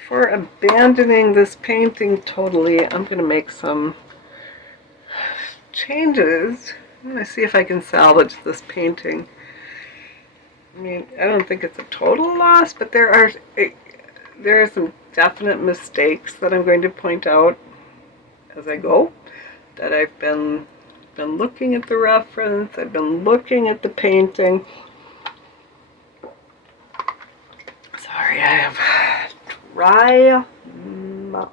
before abandoning this painting totally, I'm going to make some changes. I'm going to see if I can salvage this painting. I mean, I don't think it's a total loss, but there are some definite mistakes that I'm going to point out as I go. That I've been looking at the reference, I've been looking at the painting. Sorry, I have dry mouth.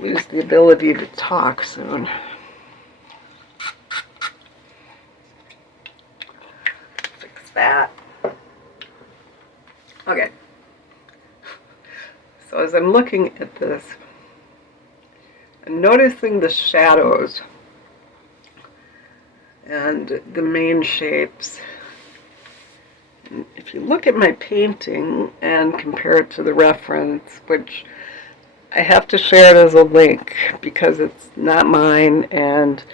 Lose the ability to talk soon. Fix that. Okay. So as I'm looking at this, I'm noticing the shadows and the main shapes. And if you look at my painting and compare it to the reference, which I have to share it as a link because it's not mine, and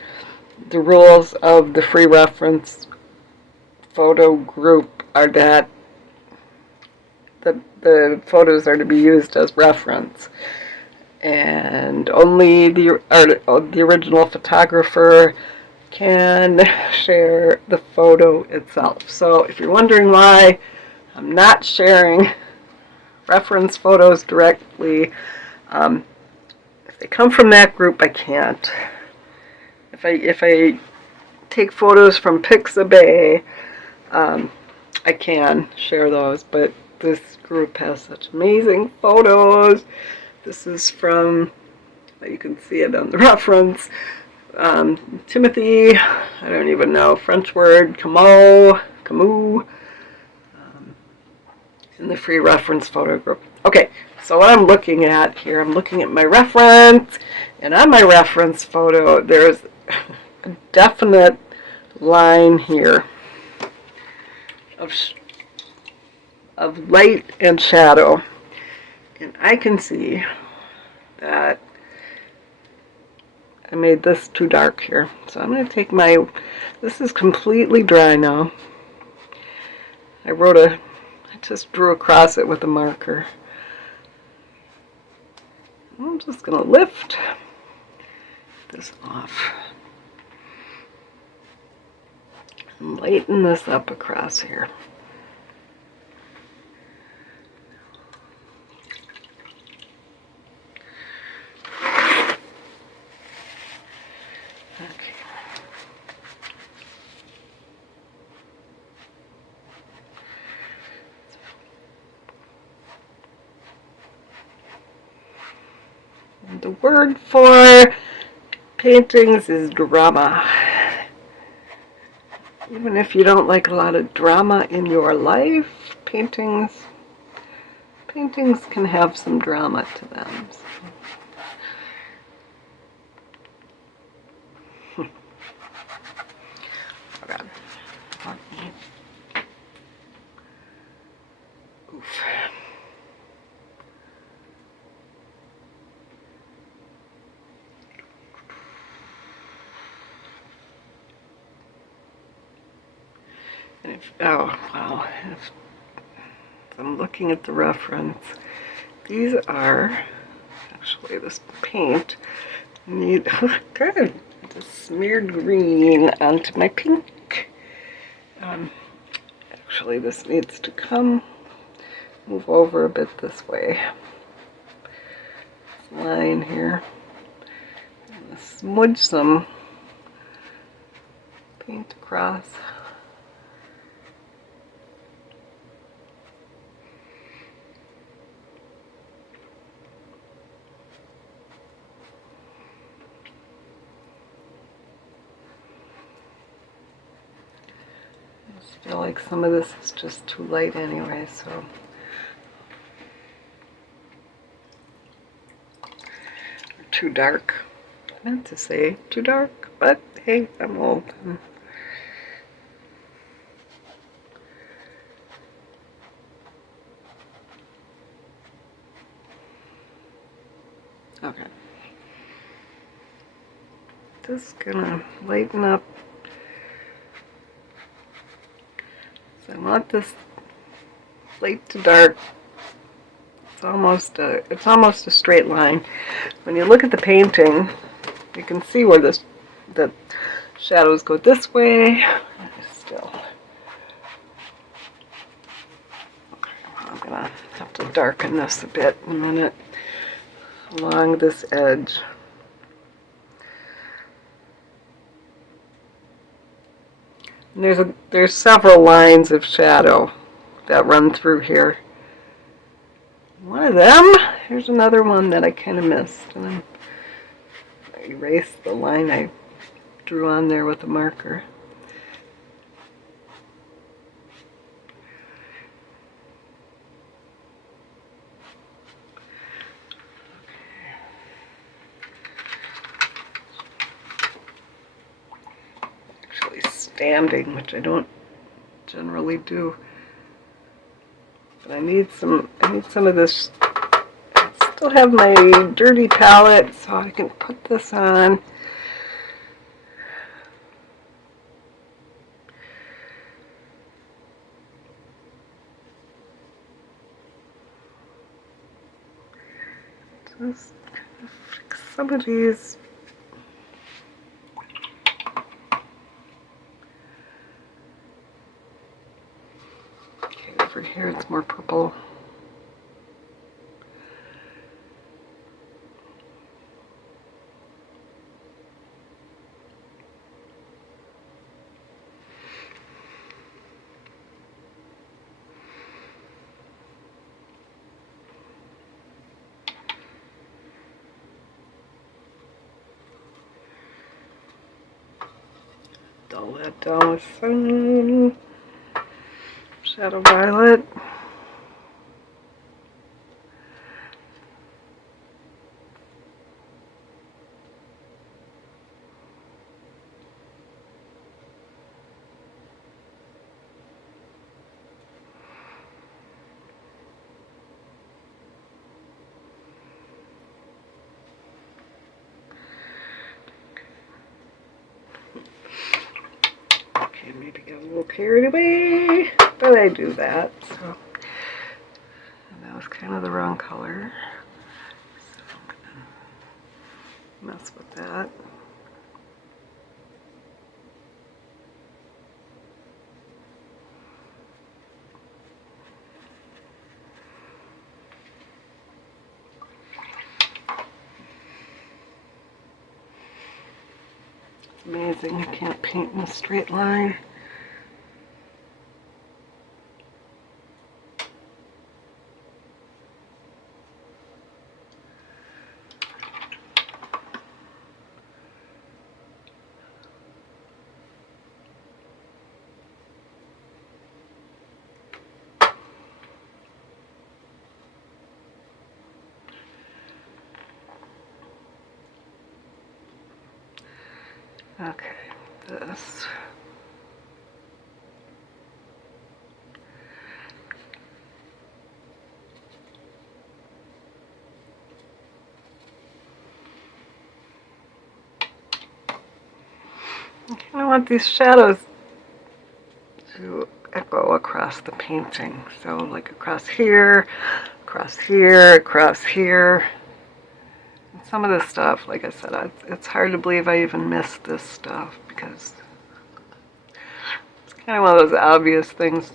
the rules of the free reference photo group are that the photos are to be used as reference, and only the original photographer can share the photo itself. So if you're wondering why I'm not sharing reference photos directly, if they come from that group, I can't. If I take photos from Pixabay, I can share those, but this group has such amazing photos. This is from, you can see it on the reference, Timothy, I don't even know, French word, Camus, in the free reference photo group. Okay, so what I'm looking at here, I'm looking at my reference, and on my reference photo, there's a definite line here of light and shadow. And I can see that I made this too dark here. So I'm going to take this is completely dry now. I just drew across it with a marker. I'm just going to lift this off and lighten this up across here. The word for paintings is drama. Even if you don't like a lot of drama in your life, paintings can have some drama to them. So. Oof. And if I'm looking at the reference, these are actually this paint. Good. Just smeared green onto my pink. Actually, this needs to move over a bit this way. This line here. Smudge some paint across. I feel like some of this is just too light anyway, so. Or too dark. I meant to say too dark, but hey, I'm old. Okay. Just gonna lighten up. So I want this light to dark. It's almost a straight line. When you look at the painting, you can see where the shadows go this way. Still, I'm gonna have to darken this a bit in a minute along this edge. And there's several lines of shadow that run through here. One of them, here's another one that I kind of missed, and I erased the line I drew on there with a marker. Actually standing, which I don't generally do. But I need some of this. I still have my dirty palette, so I can put this on. Just kind of fix some of these. Okay, over here it's more purple. Dull that down with some shadow violet. Okay, maybe get a little carried away, but I do that, so. And that was kind of the wrong color, so I'm gonna mess with that. It's amazing, I can't paint in a straight line. Okay, this. I kind of want these shadows to echo across the painting. So like across here, across here, across here. And some of this stuff, like I said, it's hard to believe I even missed this stuff because it's kind of one of those obvious things.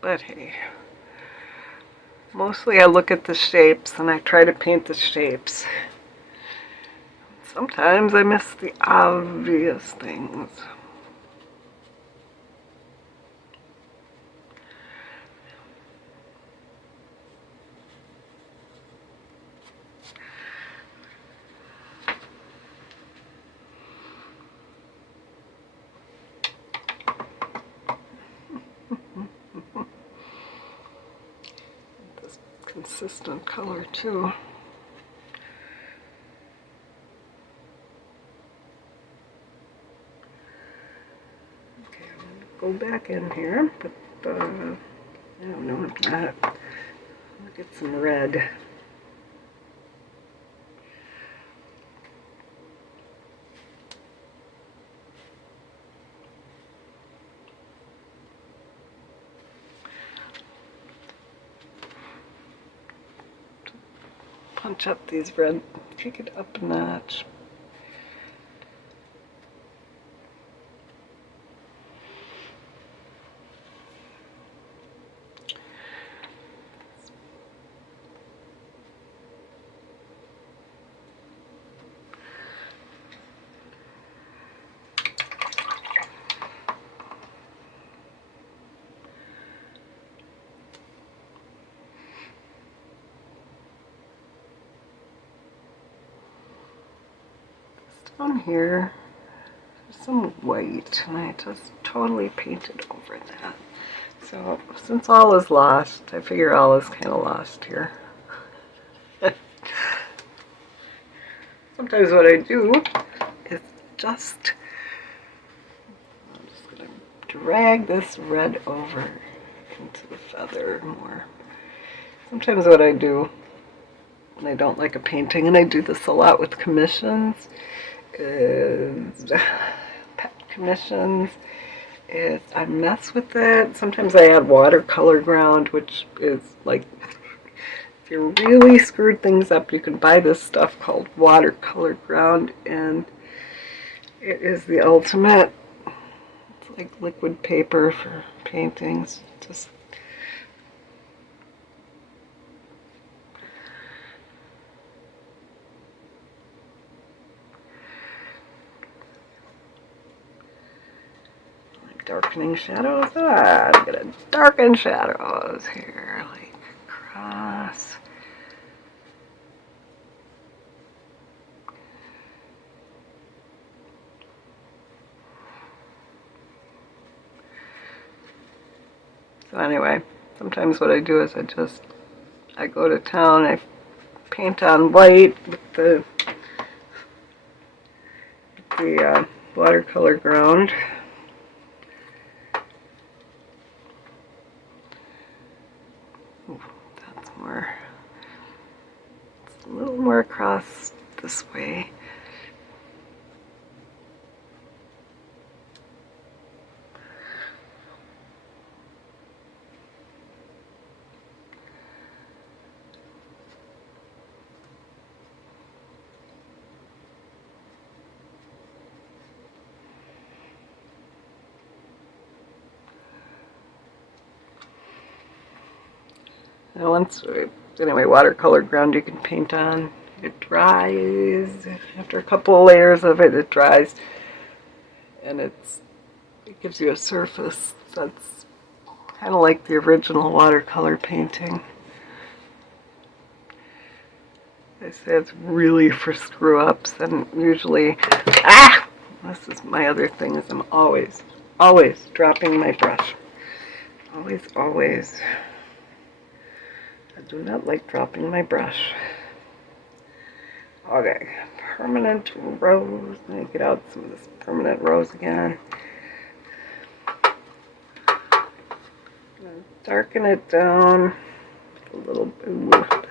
But hey, mostly I look at the shapes and I try to paint the shapes. Sometimes I miss the obvious things. This consistent color too. Okay, I'm gonna go back in here, but I don't know what that. I'll get some red. punch up these red, take it up a notch. Down here, there's some white, and I just totally painted over that. So since all is lost, I figure all is kind of lost here. Sometimes what I do is just, I'm just going to drag this red over into the feather more. Sometimes what I do when I don't like a painting, and I do this a lot with commissions, is pet commissions, is I mess with it. Sometimes I add watercolor ground, which is like, if you really screwed things up, you can buy this stuff called watercolor ground, and it is the ultimate. It's like liquid paper for paintings. Just darkening shadows. I'm gonna darken shadows here, like across. So anyway, sometimes what I do is I go to town, I paint on white with the watercolor ground. Ooh, that's more, it's a little more across this way. Now anyway, watercolor ground you can paint on. It dries. After a couple of layers of it, it dries. And it gives you a surface that's kind of like the original watercolor painting. I say it's really for screw-ups, and usually, this is my other thing, is I'm always dropping my brush. Always. I do not like dropping my brush. Okay, permanent rose. Let me get out some of this permanent rose again. Darken it down a little bit.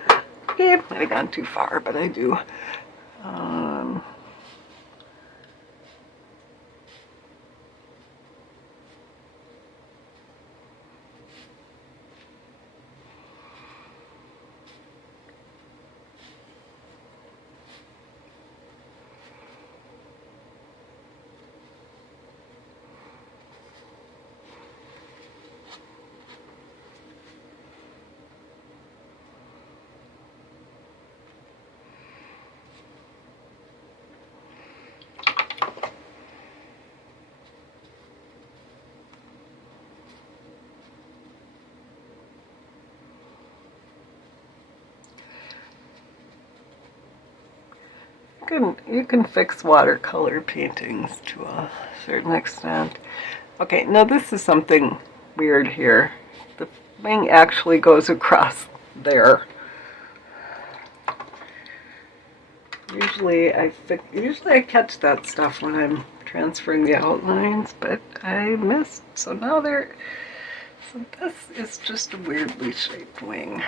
Okay, might have gone too far, but I do. You can fix watercolor paintings to a certain extent. Okay, now this is something weird here. The wing actually goes across there. Usually I catch that stuff when I'm transferring the outlines, but I missed. So now so this is just a weirdly shaped wing.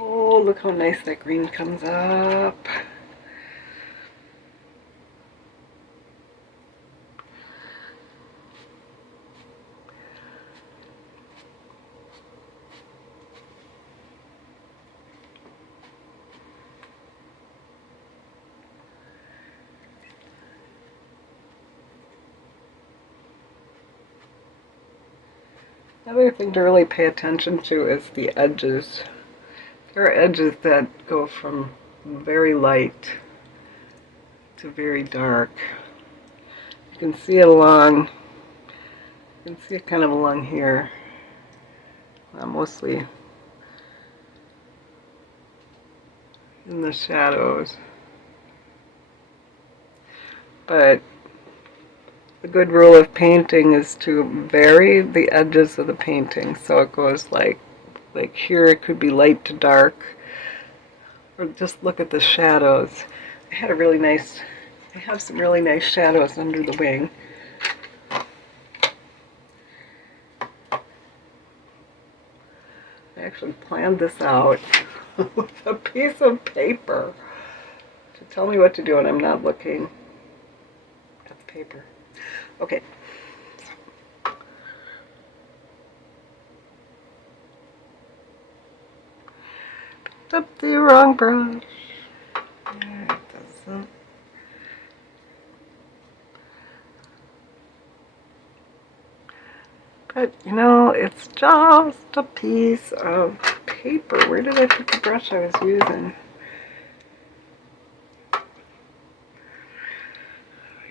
Oh, look how nice that green comes up. Another thing to really pay attention to is the edges. There are edges that go from very light to very dark. You can see it along, you can see it kind of along here, mostly in the shadows. But the good rule of painting is to vary the edges of the painting, so it goes like here it could be light to dark, or just look at the shadows. I have some really nice shadows under the wing. I actually planned this out with a piece of paper to tell me what to do, and I'm not looking at the paper. Okay. Picked up the wrong brush. Yeah, it doesn't. But, you know, it's just a piece of paper. Where did I put the brush I was using?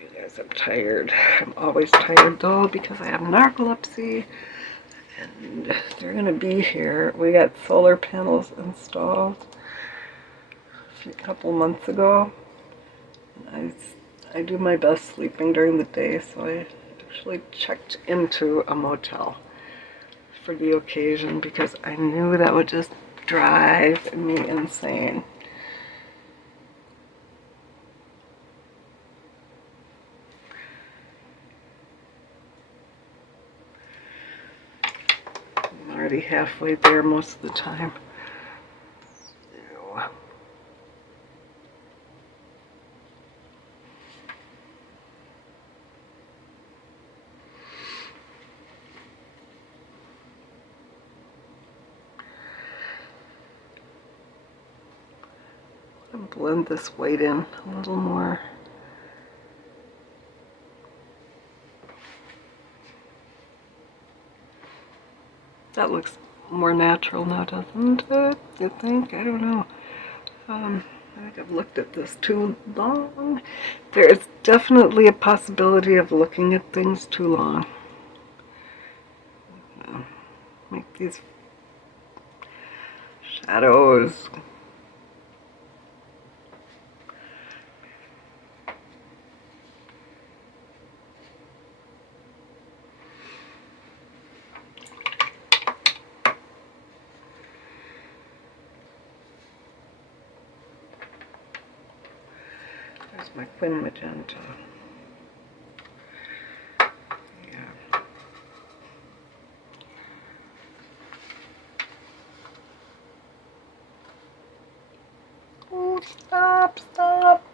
You guys, I'm tired. I'm always tired, though, because I have narcolepsy. And they're going to be here. We got solar panels installed a couple months ago. I do my best sleeping during the day, so I actually checked into a motel for the occasion because I knew that would just drive me insane. I'm already halfway there most of the time. Blend this white in a little more. That looks more natural now, doesn't it? You think? I don't know. I think I've looked at this too long. There is definitely a possibility of looking at things too long. Make these shadows. There's my Quin Magenta. Yeah. Oh, stop, stop.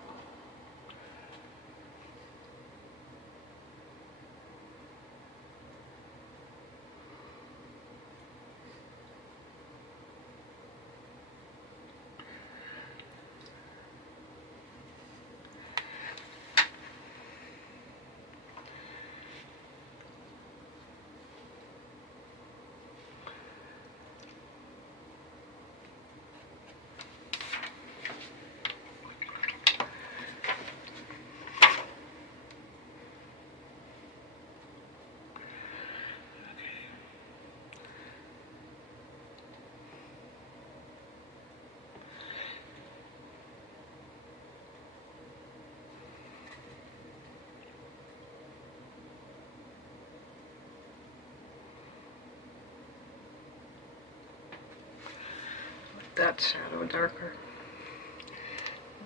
That shadow darker.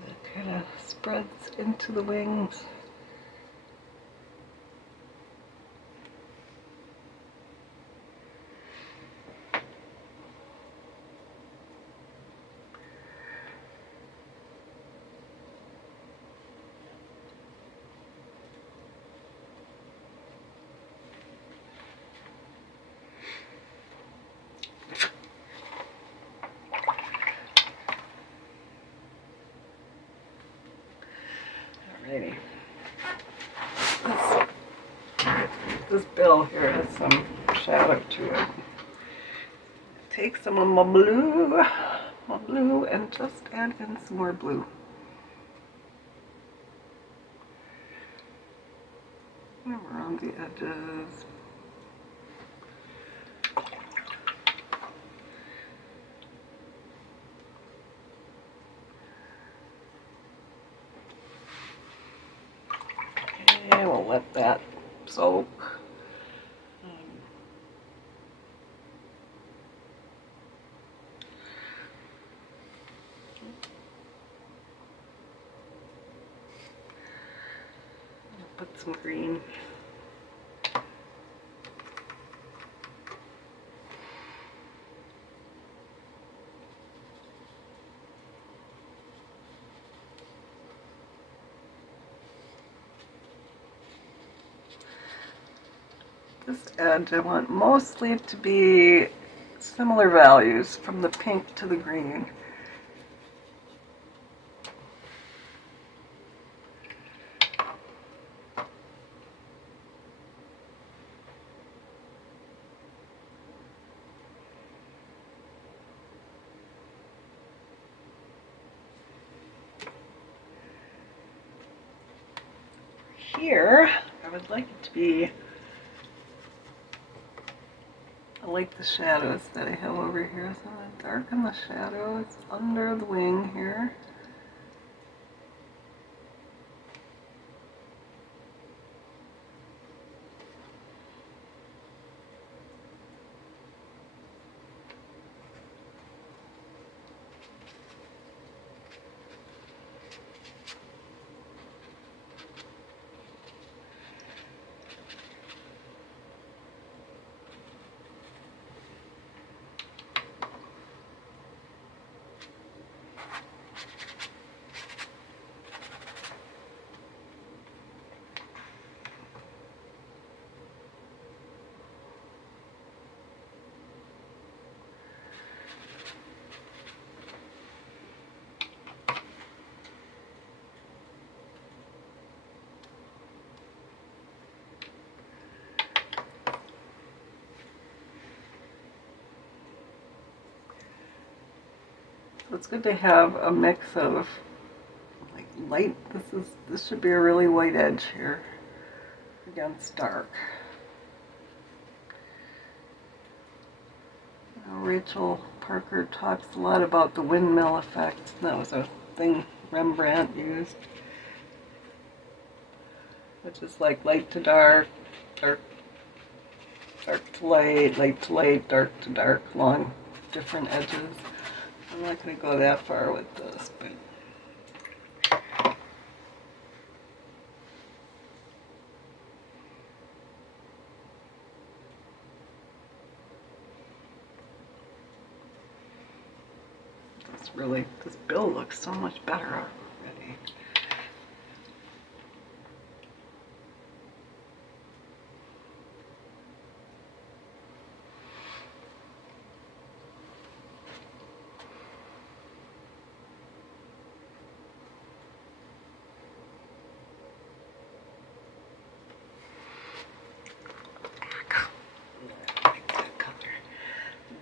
That kind of spreads into the wings. Alrighty. This bill here has some shadow to it. Take some of my blue, and just add in some more blue. Around the edges. And we'll let that soak. Put some green. This edge I want mostly to be similar values from the pink to the green. Here, I would like it to be, I like the shadows that I have over here, so I'm going to darken the shadows under the wing here. So it's good to have a mix of like light. This should be a really white edge here against dark. Rachel Parker talks a lot about the windmill effect. That was a thing Rembrandt used, which is like light to dark, dark to light, dark to dark, long different edges. I'm not going to go that far with this, but this bill looks so much better already.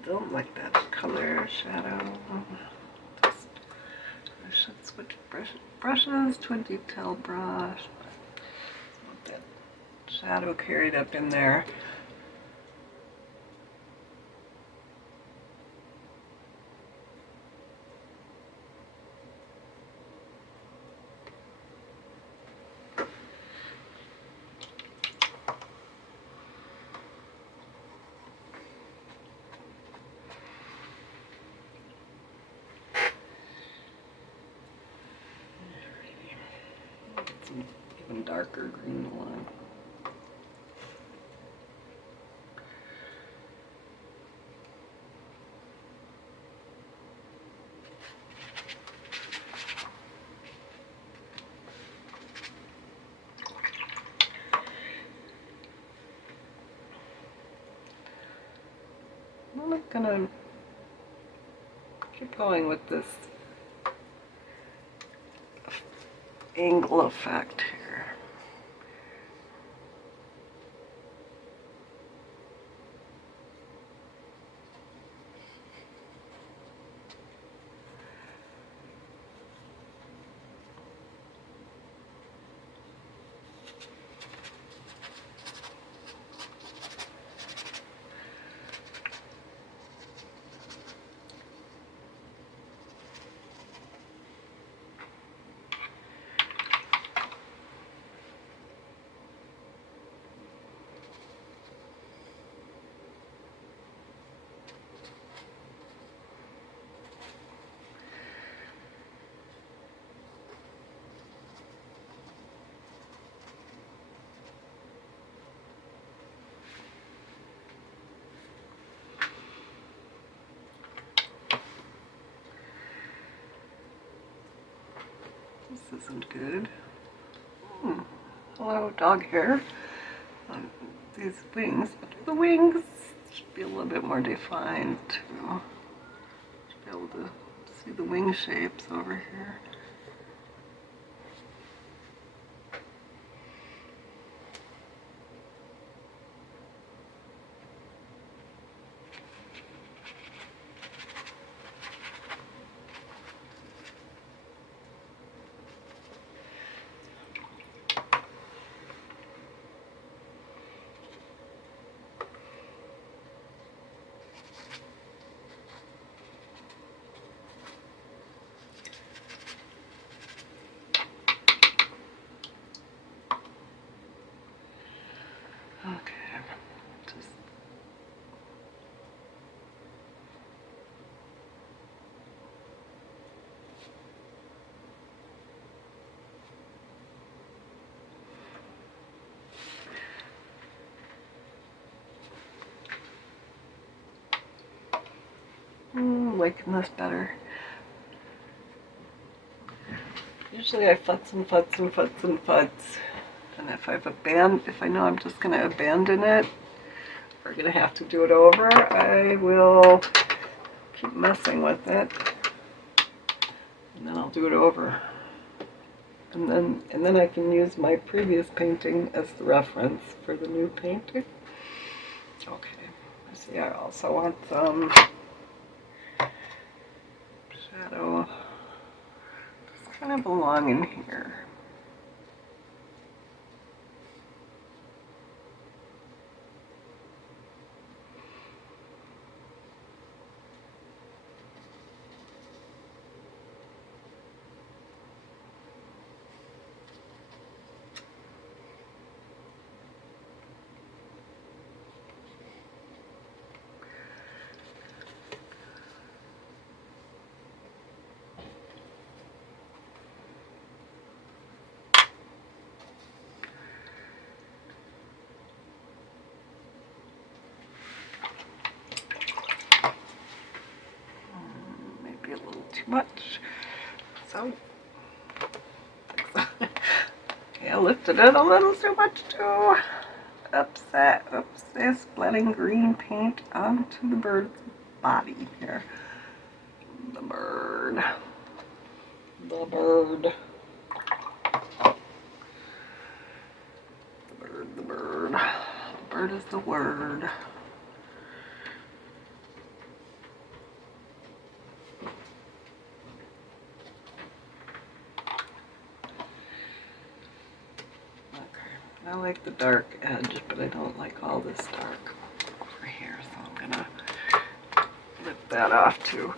Don't like that color shadow. I should switch brushes to a detail brush. Want that shadow carried up in there. Even darker green one. I'm gonna keep going with this angle effect here. 'Cause This isn't good. Hello, dog hair. These wings, but the wings should be a little bit more defined too. Should be able to see the wing shapes over here. Okay, just liking this better. Usually I futz and futz and futz and futz, and if I know I'm just going to abandon it, or going to have to do it over, I will keep messing with it, and then I'll do it over. And then I can use my previous painting as the reference for the new painting. Okay, see, I also want some shadow just kind of along in here. Maybe a little too much. So, okay, I lifted it a little too much too. Oops, splitting green paint onto the bird's body here. The bird. The bird. The bird, the bird. The bird is the word. I like the dark edge, but I don't like all this dark over here, so I'm gonna lift that off too.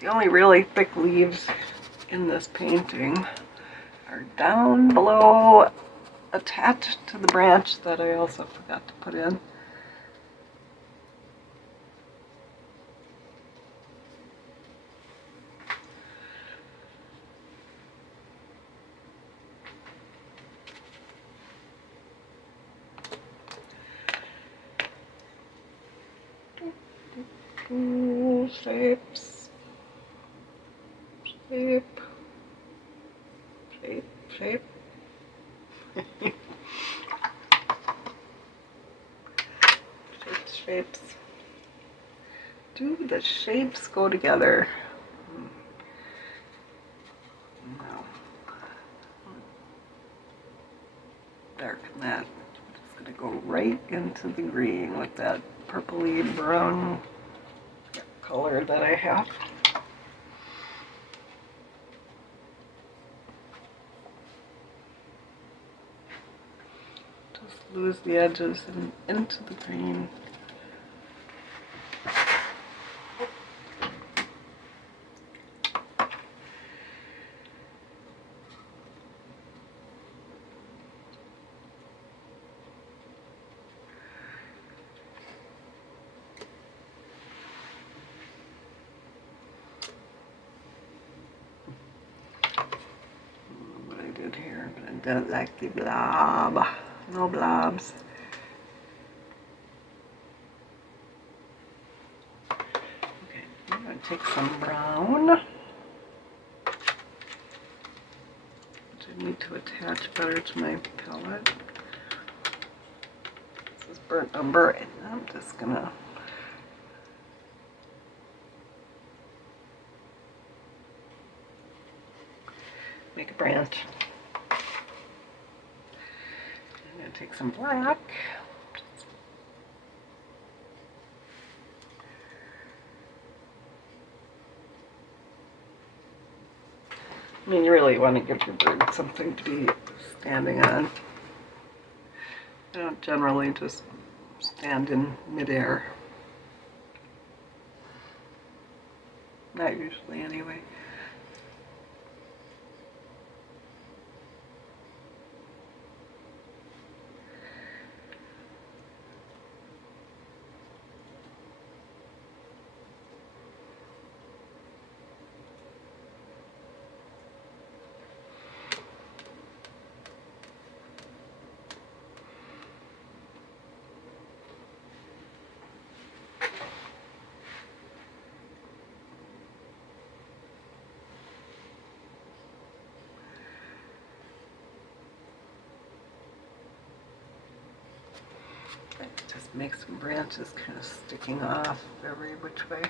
The only really thick leaves in this painting are down below, attached to the branch that I also forgot to put in. Shapes, shape, shape, shape. Shapes. Do the shapes go together? No. Darken that. I'm just gonna go right into the green with that purpley brown color that I have. Just lose the edges and into the green. Here, but I don't like the blob. No blobs. Okay, I'm going to take some brown. need to attach better to my palette. This is burnt umber, and I'm just gonna make a branch. I'm gonna take some black. I mean, you really want to give your bird something to be standing on. I don't generally just stand in midair. Not usually, anyway. Just make some branches kind of sticking off every which way.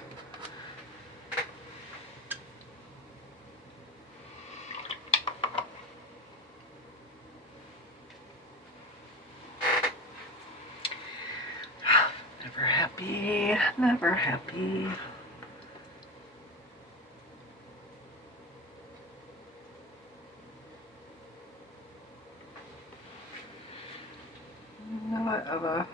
Never happy, never happy. Not ever.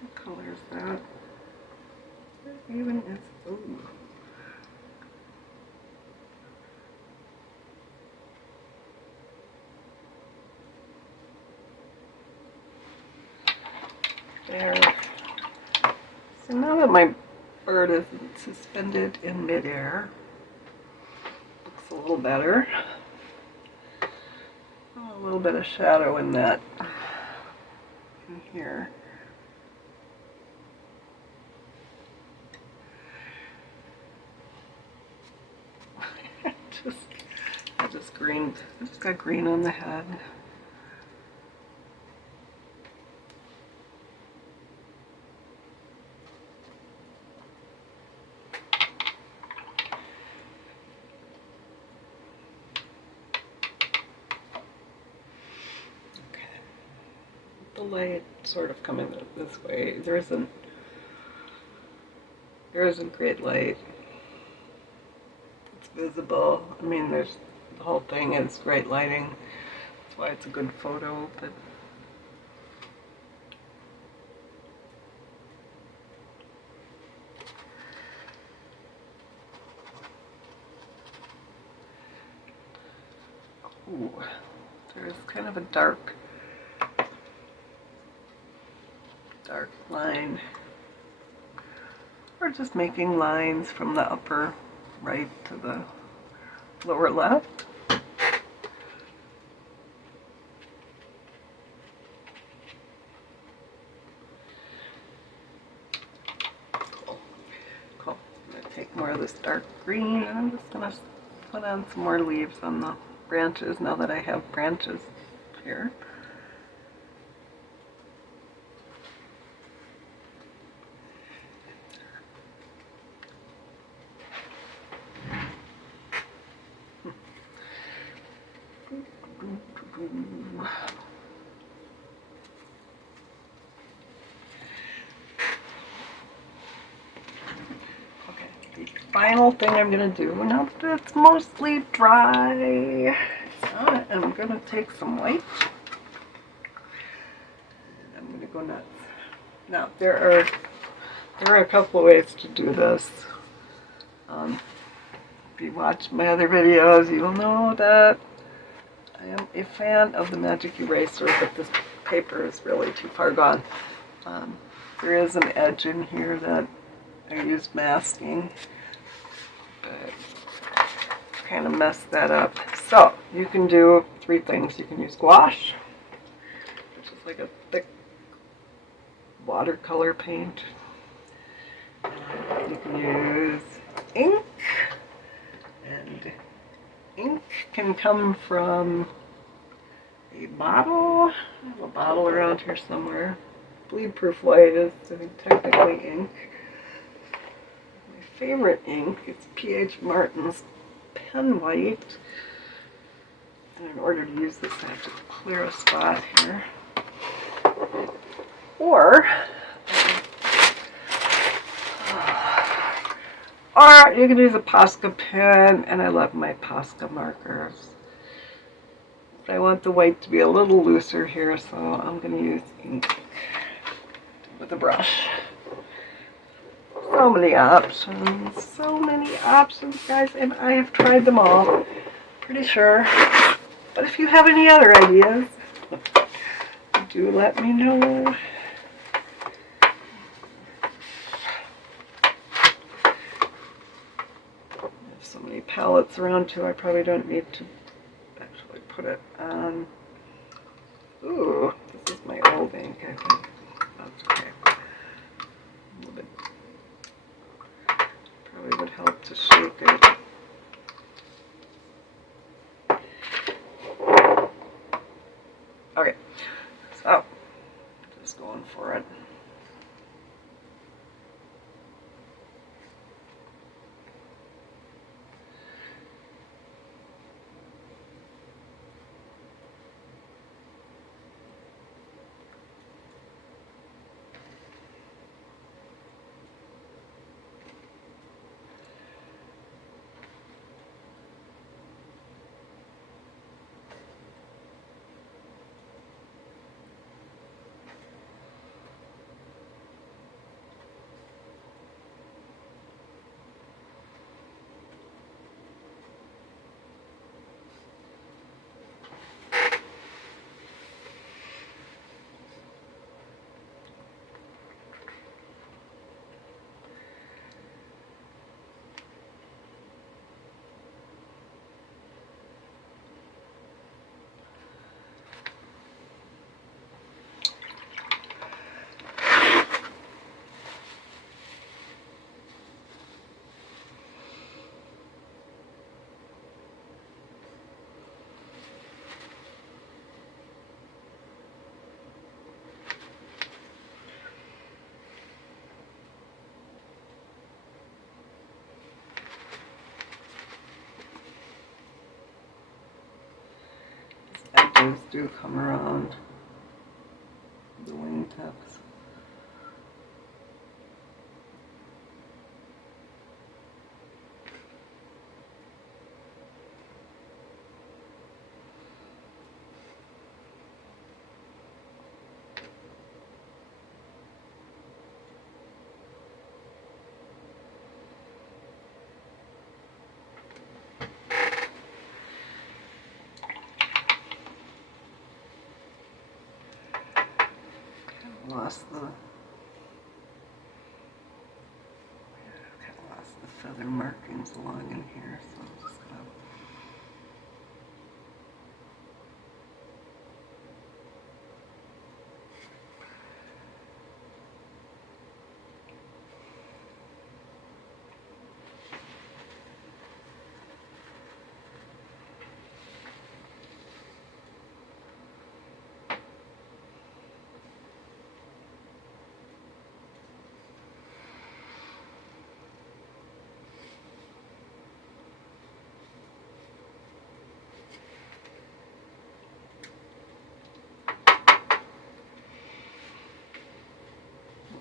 What color is that? What even is? Ooh. There. So now that my bird is suspended in midair, looks a little better. Oh, a little bit of shadow in that in here. I just got green on the head. The light sort of coming this way. There isn't great light. It's visible. I mean, the whole thing is great lighting. That's why it's a good photo. But ooh, there's kind of a dark line. We're just making lines from the upper right to the lower left. Cool. I'm going to take more of this dark green and I'm just going to put on some more leaves on the branches now that I have branches here. Final thing I'm going to do, now that it's mostly dry, I'm going to take some white and I'm going to go nuts. Now, there are a couple of ways to do this. If you watch my other videos, you'll know that I am a fan of the magic eraser, but this paper is really too far gone. There is an edge in here that I used masking, but kind of messed that up. So you can do three things. You can use gouache, which is like a thick watercolor paint. You can use ink, and ink can come from a bottle. I have a bottle around here somewhere. Bleed-proof white is, I think, technically ink. My favorite ink is P.H. Martin's Pen White. And in order to use this, I have to clear a spot here. Or you can use a Posca pen, and I love my Posca markers. But I want the white to be a little looser here, so I'm going to use ink with a brush. So many options, guys, and I have tried them all, pretty sure. But if you have any other ideas, do let me know. I have so many palettes around too, I probably don't need to actually put it on. Ooh, this is my old ink, I think. That's okay. A little bit. Probably would help to shake it. Okay, so just going for it. Edges do come around the wingtips. Lost the feather markings along in here, so I'm just gonna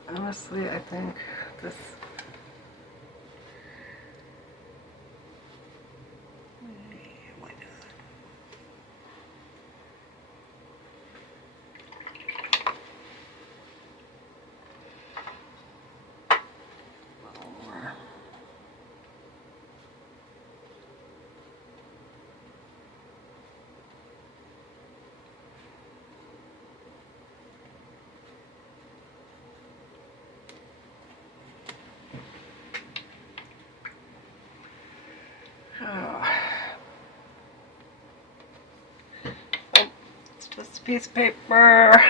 honestly, I think this why not? A little more. Oh. It's just a piece of paper.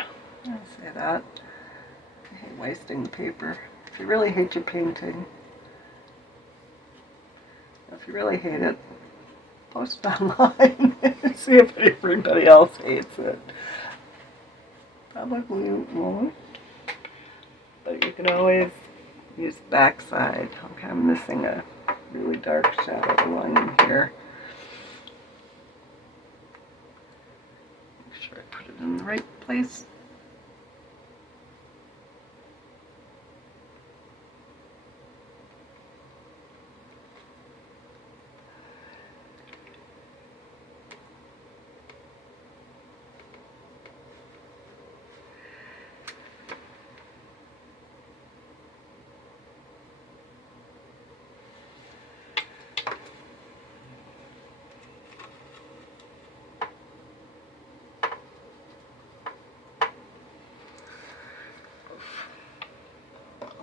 I'll say that. I hate I'm wasting the paper. If you really hate your painting, if you really hate it, post it online and see if everybody else hates it. Probably won't, but you can always use the back side. Okay, I'm missing a really dark shadow line here. Make sure I put it in the right place.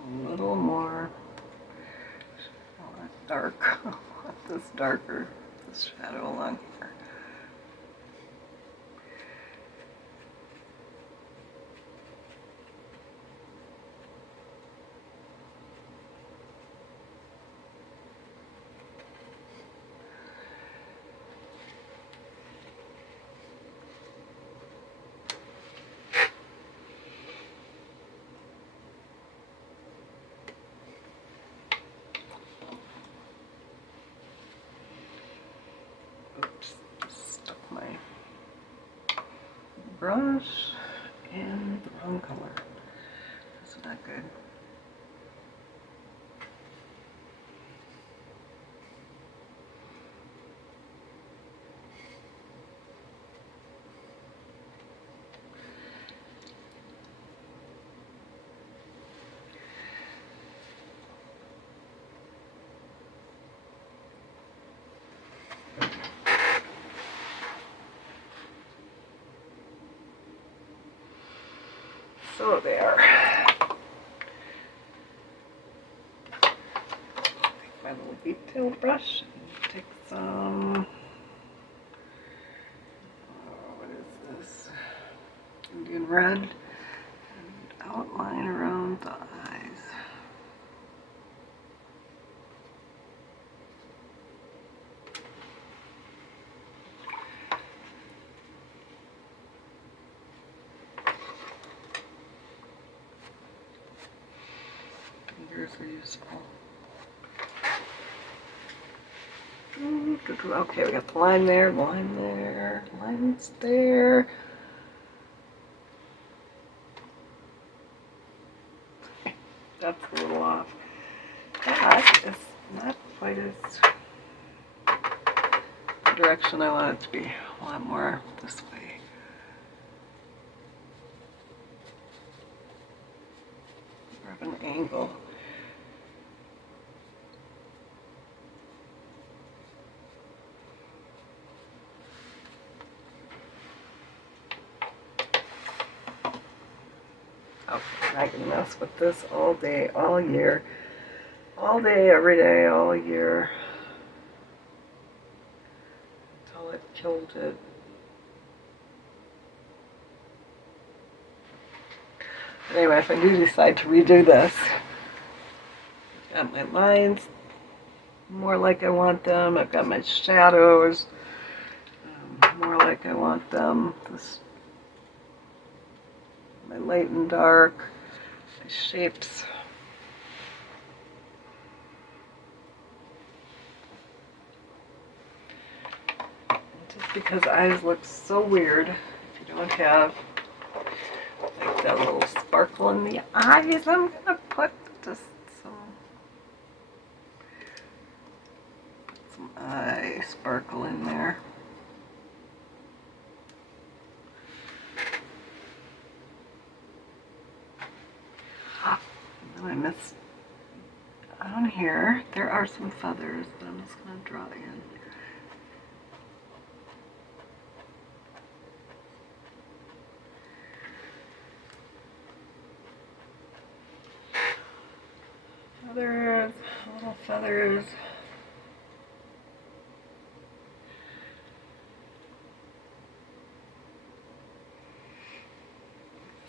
A little more dark. I want this darker, this shadow along here. Oops, stuck my brush in the wrong color. That's not good. So there. Take my little detail brush and take some, what is this? Indian red, and outline around the eyes. Fingers are useful. Okay, we got the line there, line there, lines there. That's a little off. That is not quite as the direction I want it to be. A lot more this way. More of an angle. Okay, I can mess with this all day, all year. All day, every day, all year. Until it killed it. Anyway, if I do decide to redo this, I've got my lines more like I want them. I've got my shadows more like I want them. This, my light and dark, my shapes. And just because eyes look so weird if you don't have like that little sparkle in the eyes, I'm gonna put just some eye sparkle in there. And then I missed on here. There are some feathers that I'm just gonna draw in. Feathers, little feathers. Let's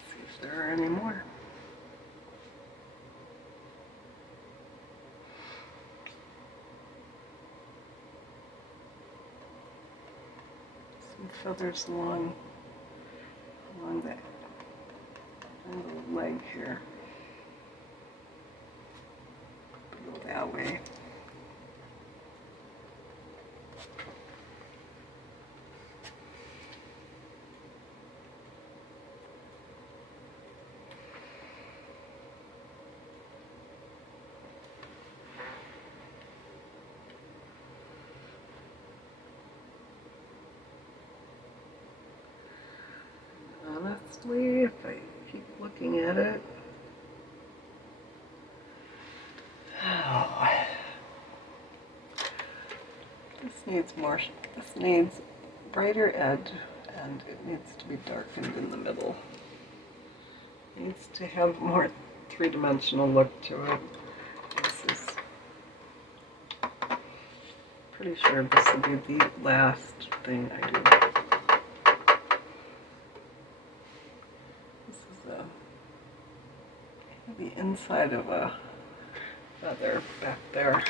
see if there are any more. feathers along that little leg here. Go that way. Honestly, if I keep looking at it, oh, this needs brighter edge, and it needs to be darkened in the middle. It needs to have more three-dimensional look to it. This is pretty sure this will be the last thing I do. This is the inside of a feather back there.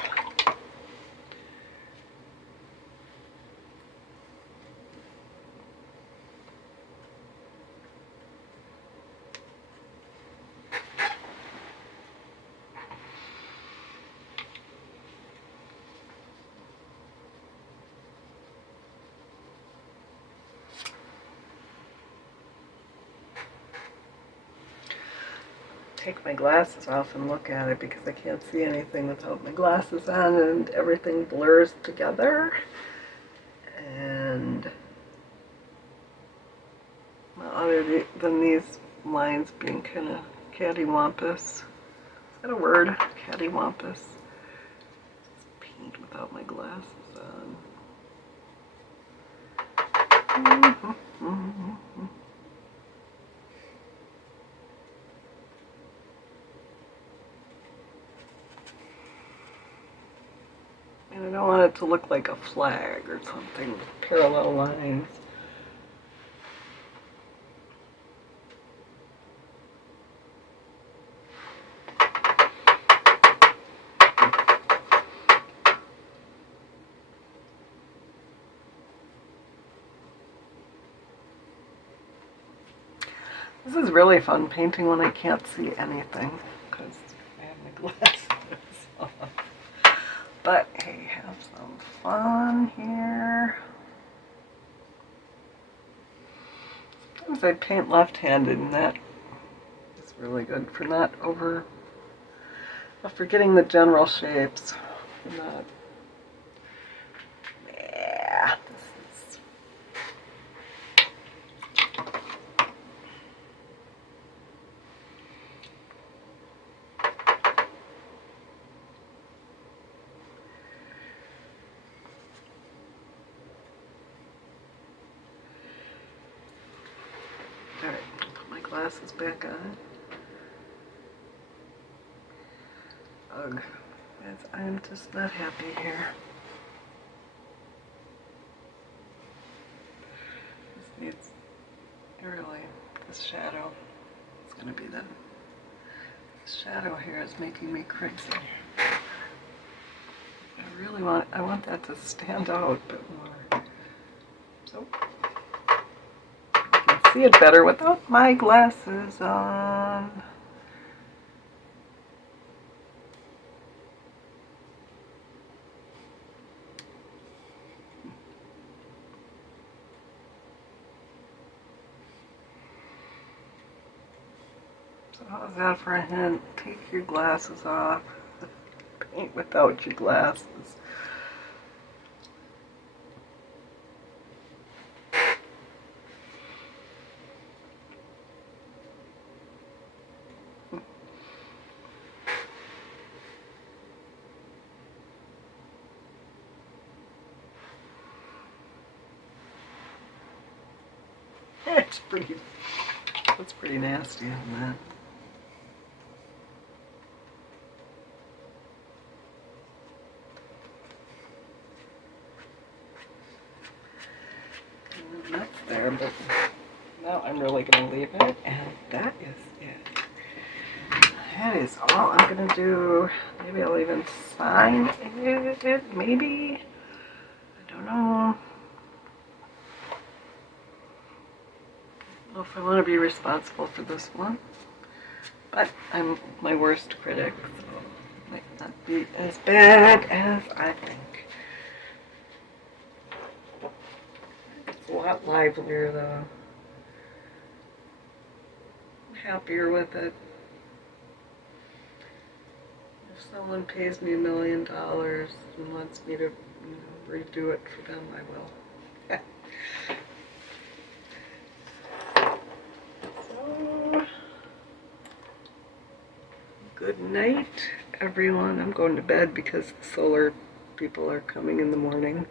Take my glasses off and look at it because I can't see anything without my glasses on, and everything blurs together. And other than these lines being kind of cattywampus. Is that a word? Cattywampus. It's paint without my glasses on. And I don't want it to look like a flag or something with parallel lines. This is really fun painting when I can't see anything because I have my glasses on. But hey, have some fun here. Sometimes I paint left-handed, and that is really good for not forgetting the general shapes. Not, yeah, this is. Alright, put my glasses back on. Ugh, I'm just not happy here. This needs, really, this shadow is going to be the shadow here is making me crazy. I want that to stand out a bit more. So, I can see it better without my glasses on. So how's that for a hint? Take your glasses off. Paint without your glasses. That's pretty nasty on that. That's there, but now I'm really going to leave it, and that is it. That is all I'm going to do. Maybe I'll even sign it, maybe. I don't know. know if I want to be responsible for this one, but I'm my worst critic, so it might not be as bad as I think. It's a lot livelier though. I'm happier with it. If someone pays me $1 million and wants me to, redo it for them, I will. So, good night, everyone. I'm going to bed because the solar people are coming in the morning.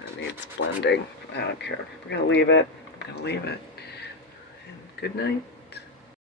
That needs blending. I don't care. We're going to leave it. I'm going to leave it. And good night.